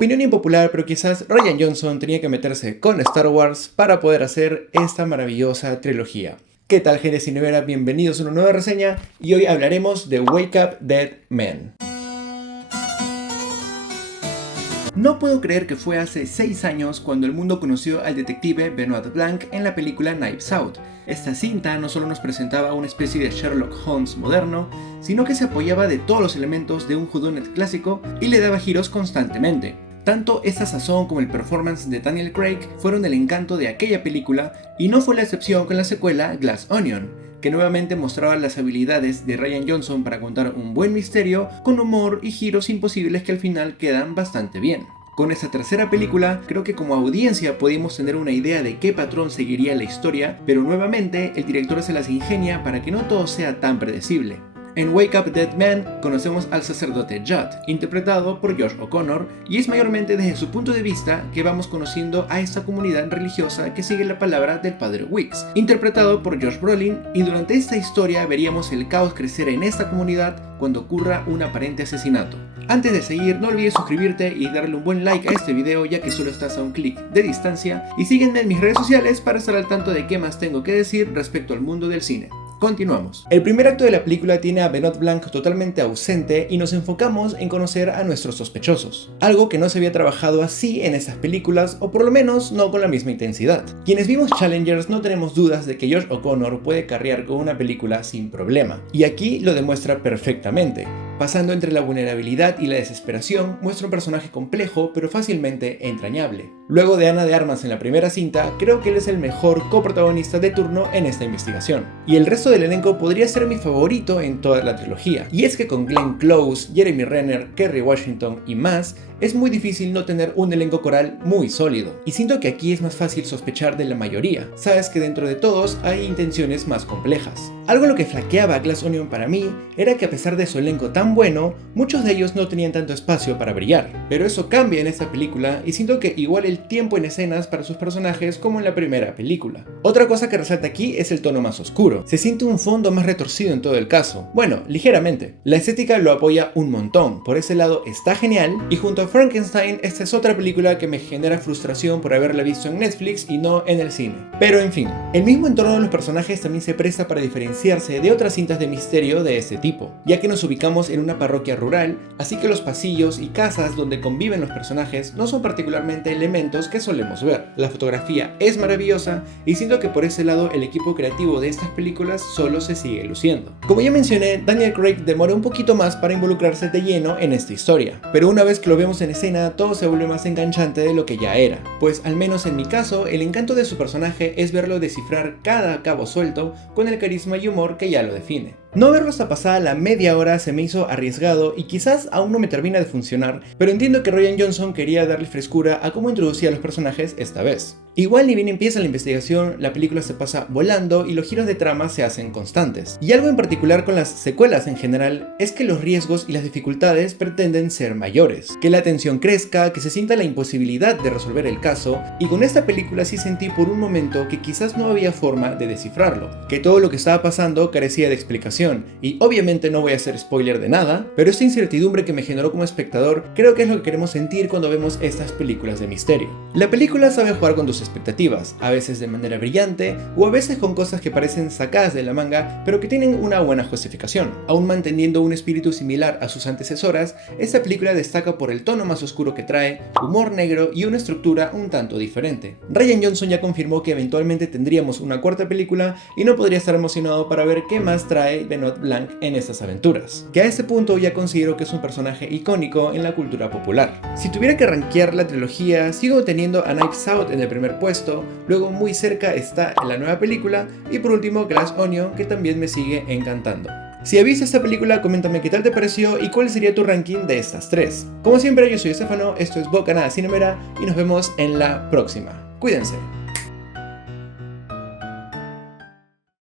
Opinión impopular, pero quizás Rian Johnson tenía que meterse con Star Wars para poder hacer esta maravillosa trilogía. ¿Qué tal, gente cinevera? Bienvenidos a una nueva reseña y hoy hablaremos de Wake Up Dead Men. No puedo creer que fue hace 6 años cuando el mundo conoció al detective Benoit Blanc en la película Knives Out. Esta cinta no solo nos presentaba una especie de Sherlock Holmes moderno, sino que se apoyaba de todos los elementos de un whodunit clásico y le daba giros constantemente. Tanto esta sazón como el performance de Daniel Craig fueron el encanto de aquella película, y no fue la excepción con la secuela Glass Onion, que nuevamente mostraba las habilidades de Rian Johnson para contar un buen misterio con humor y giros imposibles que al final quedan bastante bien. Con esta tercera película, creo que como audiencia podíamos tener una idea de qué patrón seguiría la historia, pero nuevamente el director se las ingenia para que no todo sea tan predecible. En Wake Up Dead Men conocemos al sacerdote Judd, interpretado por Josh O'Connor, y es mayormente desde su punto de vista que vamos conociendo a esta comunidad religiosa que sigue la palabra del padre Wicks, interpretado por Josh Brolin, y durante esta historia veríamos el caos crecer en esta comunidad cuando ocurra un aparente asesinato. Antes de seguir, no olvides suscribirte y darle un buen like a este video, ya que solo estás a un clic de distancia, y sígueme en mis redes sociales para estar al tanto de qué más tengo que decir respecto al mundo del cine. Continuamos. El primer acto de la película tiene a Benoit Blanc totalmente ausente y nos enfocamos en conocer a nuestros sospechosos, algo que no se había trabajado así en estas películas, o por lo menos no con la misma intensidad. Quienes vimos Challengers no tenemos dudas de que Josh O'Connor puede carrear con una película sin problema, y aquí lo demuestra perfectamente. Pasando entre la vulnerabilidad y la desesperación, muestra un personaje complejo pero fácilmente entrañable. Luego de Ana de Armas en la primera cinta, creo que él es el mejor coprotagonista de turno en esta investigación. Y el resto del elenco podría ser mi favorito en toda la trilogía. Y es que con Glenn Close, Jeremy Renner, Kerry Washington y más, es muy difícil no tener un elenco coral muy sólido. Y siento que aquí es más fácil sospechar de la mayoría. Sabes que dentro de todos hay intenciones más complejas. Algo en lo que flaqueaba Glass Onion para mí era que a pesar de su elenco tan bueno, muchos de ellos no tenían tanto espacio para brillar. Pero eso cambia en esta película y siento que igual el tiempo en escenas para sus personajes como en la primera película. Otra cosa que resalta aquí es el tono más oscuro. Se siente un fondo más retorcido en todo el caso. Bueno, ligeramente. La estética lo apoya un montón. Por ese lado está genial, y junto a Frankenstein, esta es otra película que me genera frustración por haberla visto en Netflix y no en el cine. Pero en fin, el mismo entorno de los personajes también se presta para diferenciarse de otras cintas de misterio de este tipo, ya que nos ubicamos en una parroquia rural, así que los pasillos y casas donde conviven los personajes no son particularmente elementos que solemos ver. La fotografía es maravillosa y siento que por ese lado el equipo creativo de estas películas solo se sigue luciendo. Como ya mencioné, Daniel Craig demora un poquito más para involucrarse de lleno en esta historia, pero una vez que lo vemos en escena todo se vuelve más enganchante de lo que ya era, pues al menos en mi caso el encanto de su personaje es verlo descifrar cada cabo suelto con el carisma y humor que ya lo define. No verlo hasta pasada la media hora se me hizo arriesgado y quizás aún no me termina de funcionar, pero entiendo que Rian Johnson quería darle frescura a cómo introducía a los personajes esta vez. Igual ni bien empieza la investigación, la película se pasa volando y los giros de trama se hacen constantes. Y algo en particular con las secuelas en general es que los riesgos y las dificultades pretenden ser mayores, que la tensión crezca, que se sienta la imposibilidad de resolver el caso, y con esta película sí sentí por un momento que quizás no había forma de descifrarlo, que todo lo que estaba pasando carecía de explicación. Y obviamente no voy a hacer spoiler de nada, pero esta incertidumbre que me generó como espectador creo que es lo que queremos sentir cuando vemos estas películas de misterio. La película sabe jugar con tus expectativas, a veces de manera brillante o a veces con cosas que parecen sacadas de la manga, pero que tienen una buena justificación. Aún manteniendo un espíritu similar a sus antecesoras, esta película destaca por el tono más oscuro que trae, humor negro y una estructura un tanto diferente. Rian Johnson ya confirmó que eventualmente tendríamos una cuarta película y no podría estar emocionado para ver qué más trae Benoit Blanc en estas aventuras, que a este punto ya considero que es un personaje icónico en la cultura popular. Si tuviera que rankear la trilogía, sigo teniendo a Knives Out en el primer puesto, luego muy cerca está la nueva película y por último Glass Onion, que también me sigue encantando. Si has visto esta película, coméntame qué tal te pareció y cuál sería tu ranking de estas tres. Como siempre, yo soy Estefano, esto es Bocanada Cinemera y nos vemos en la próxima. Cuídense.